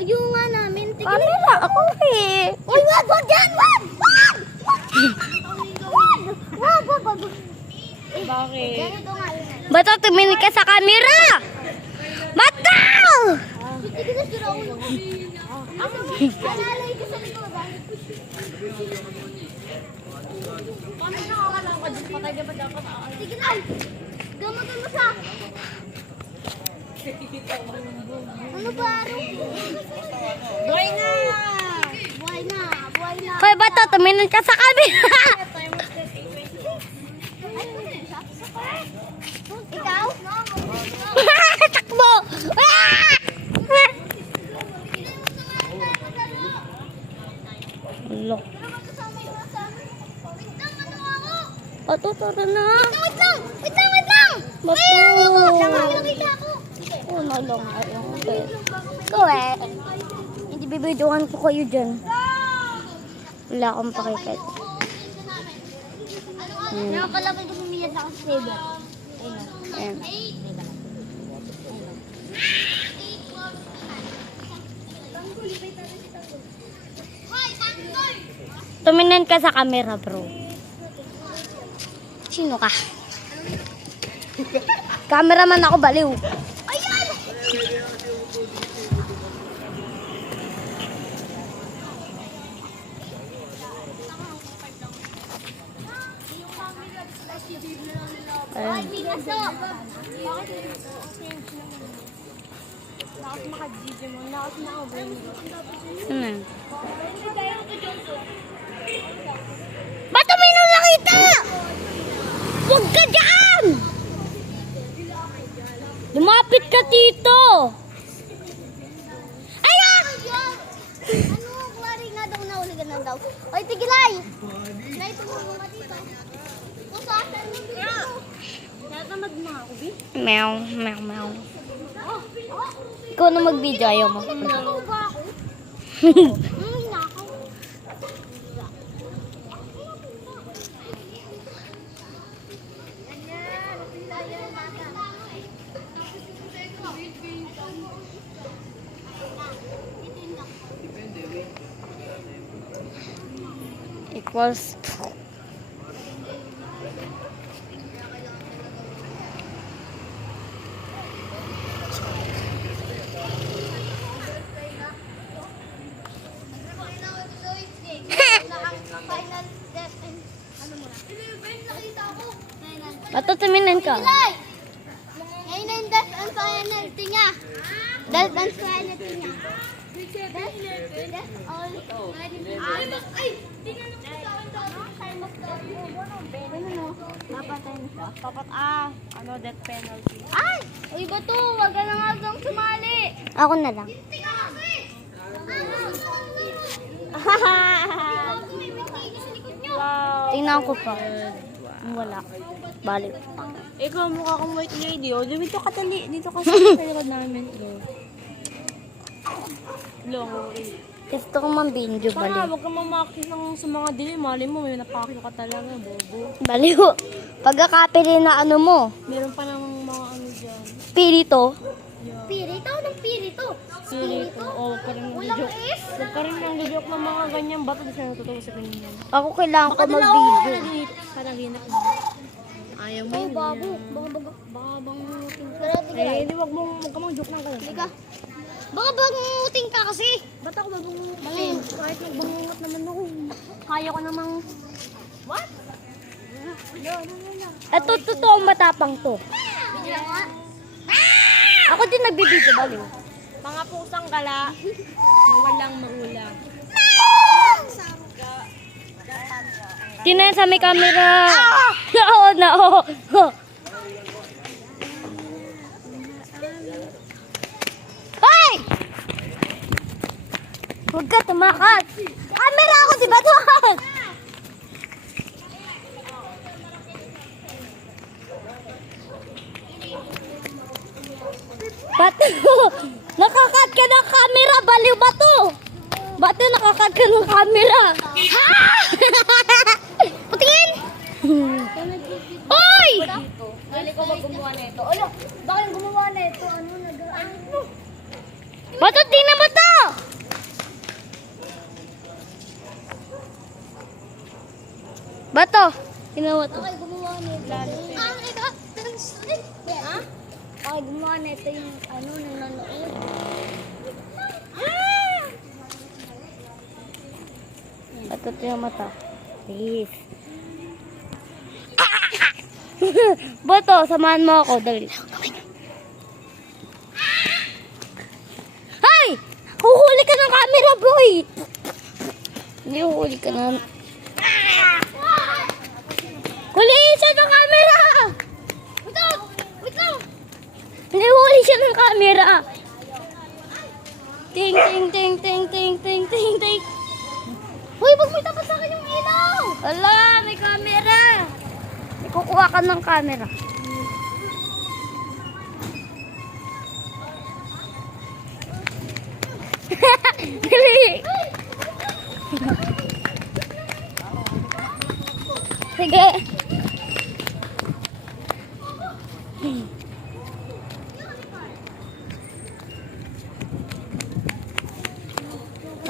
Ayun nga namin. Camera, ako eh. Uy, wag yan! Wag! Bakit? Ganito nga yun. Bato, tumingin ka sa camera! Bato! Alalay ko sa likod. Paano nakakala ka dito? Patay ka ba dapat? Sige na. Gamutin mo siya. Ano ba? Buhay na! Buhay na. Buhay na. Hoy, Bato, tumingin ka sa camera! Ikaw? Takbo! Ulo. Bato, tara na. Wait lang! Bato. Nakita ako. Oh, nalong. Okay. Ikaw eh. Hindi bibidyohan ko kayo dyan. Wala akong pakikit. Nakakalaki ko sumiyad ako sa saber. Ayan. Tumingin ka sa camera, bro. Sino ka? Cameraman ako, baliw. Ayan! Ay, Picasso! Lakas maka-video mo. Lakas maka-brain mo. Ano? Ba't uminom lang ito? Huwag ka dyan! Lumapit ka dito! Ayan! Ano? Kuwari nga daw nahuligan lang daw. Oy, tigilay! Tigilay, tumulong ka dito. Kung sa akin mo dito. Natamad mo ako, Bi? Meow, meow, meow. Ikaw na mag-video, ayaw mo. Nakaw ba ako? Nakaw. Equals Final death and ano mo na? Nakita ako. Bato, tumingin ka. Tigilay! Ngayon na yung death and penalty niya. Death and penalty niya. Death all. Ay! Tinanong ko sa akin daw. Time of the ano? Napatay na siya. Dapat, ano, death penalty. Ay! Uy, bato! Huwag ka na nga bang sumali. Ako na lang. Tingnan kasi! Wow. Tingnan ko pa. Wala. Balik. Ikaw, mukha kang white lady, oh. Dito ka tali. Dito ka sa likod namin. Long. Gusto ko mambinjo, Saka, baliw. huwag kang mamakit ng sa mga dilim. Mali mo, may napakit ka talaga, bobo. Baliw. Pagkakapili na ano mo, Meron pa ng mga ano dyan. pirito. Pirito? Anong pirito? Spirito. Oh, huwag ka rin Walang nag-joke. is? Huwag ka rin nag-joke ng mga ganyan. Bato di siya natutuwa sa ganyan. Ako kailangan ko Baka mag-video. Parang hinap mo. Ayaw mo Oh, yun. bago. Baka bang Pero tigilay. hindi, wag mong joke ng ganyan. Halika. Baka banguting ka kasi. Ba't ako babungutin? Kahit nagbungungot naman ako. Kaya ko namang... What? Ito, totoong matapang to. Video nga. Ako din nagbibideo, baliw. Mga pusang gala na walang magulang. Tinayan sa may camera. Oo na, oo. Hoy! Huwag ka tumakas. Camera ako, di ba? Tumakas. Bato, nakakat ka ng camera, baliw bato. Bato, nakakat ka ng camera. Ha? Patingin. Hoy! Dali ko wag gumawa na ito. Alo, bakit gumawa na ito? Ano nag-ano? Bato, tingnan mo to. ginawa to? Okay, gumawa nito. Ah, ito. Ha? Okay, gumawa nito yung ano, nanonood. Batot yung mata. Please. Bato, samahan mo ako. Dali. Hay! Huhuli ka ng camera, boy! Hindi, huhuli ka na. Huliin siya ng camera! Wait lang! Hindi, huli siya ng camera. Ting, ting, ting, ting, ting, ting, ting, ting. Uy, wag mo itapat sa akin yung ilaw! Ala, may camera. May kukuha ka ng camera. Dali. Sige.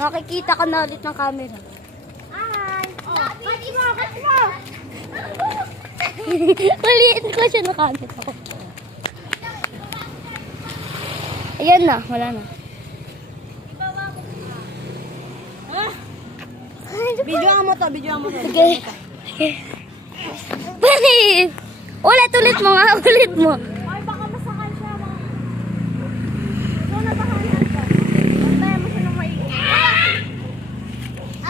Nakikita ka na ulit ng camera. Hi! Oh, catch mo! Maliit ko siya ng camera ko. Ayan na, wala na. Videoan mo to, videoan mo to. Sige. Balik! Ulit mo nga, ulit mo. Ay, baka masakal siya. So, natahanan ka. Bantayan mo siya ng maigi.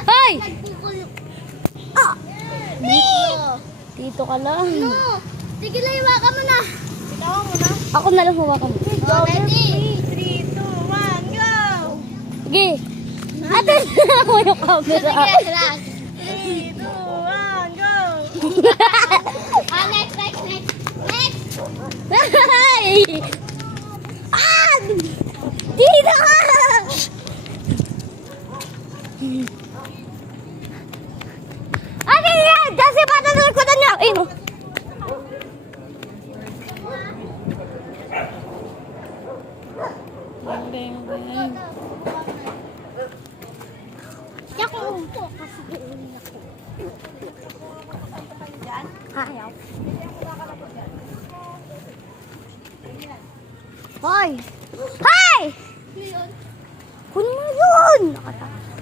Hoy! Nagpupulo. Dito ka lang. No! Sige lang, iwakan mo na. Bitawan mo na. Ako na lang hawakan. Oh, ready? 3, 2, 1, go! Sige. Ate, ako yung camera. Sige, last. 3, 2, 1, go! Ah, next. Ay! Ah! Dito ka! Okay, yan! Kasi pa na nalagkutan niya! Ayun o. Bang, bang. Kaya ko umpo kasi uuli ako. Ayaw. Hoy! Hoy! Kunin mo yun! Nakatakas.